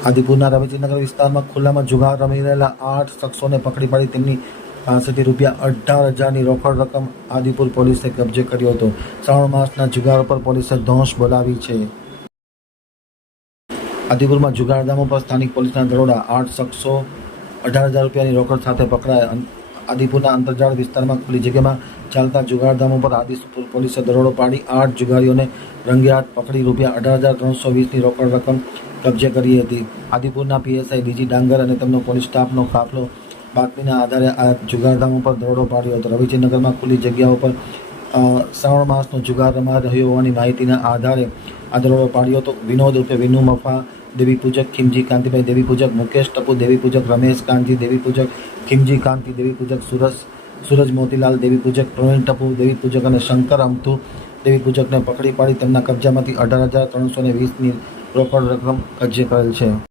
આદિપુરના રવિચંદ્રનગર વિસ્તારમાં ખુલ્લામાં જુગાર રમી રહેલા આઠ શખ્સોને પકડી પાડી તેમની પાસેથી રૂપિયા અઢાર હજારની રોકડ રકમ આદિપુર પોલીસે કબજે કર્યો હતો. શ્રાવણ માસના જુગાર પર પોલીસે ધોંસ બોલાવી છે. આદિપુરમાં જુગારધામો પર સ્થાનિક પોલીસના દરોડા આઠ શખ્સો અઢાર હજાર રૂપિયાની રોકડ સાથે પકડાયા. આદિપુરના અંતરજાળ વિસ્તારમાં ખુલ્લી જગ્યામાં ચાલતા જુગારધામો પર આદિપુર પોલીસે દરોડો પાડી આઠ જુગારીઓને રંગે હાથ પકડી રૂપિયા અઢાર હજાર ત્રણસો વીસની રોકડ રકમ કબજે કરી હતી. આદિપુરના પીએસઆઈ ડીજી ડાંગર અને તેમનો પોલીસ સ્ટાફનો કાફલો બાતમીના આધારે આ જુગારધામ પર દરોડો પાડ્યો હતો. રવિચંદ્રનગરમાં ખુલ્લી જગ્યાઓ પર શ્રાવણ માસનો જુગાર રમા રહ્યો હોવાની માહિતીના આધારે આ દરોડો પાડ્યો હતો. વિનોદ રૂપે વિનુ મફા, દેવી પૂજક ખીમજી કાંતિભાઈ, દેવી પૂજક મુકેશ ટપુ, દેવી પૂજક રમેશ કાંતિ દેવી પૂજક ખીમજી કાંતિ, દેવી પૂજક સુરજ સૂરજ મોતીલાલ, દેવી પૂજક પ્રવીણ ટપુ, દેવી પૂજક અને શંકર અમથુ, દેવી પૂજકને પકડી પાડી તેમના કબજામાંથી અઢાર હજાર ત્રણસો ને વીસની રોકડ રકમ અરજી કરેલ છે.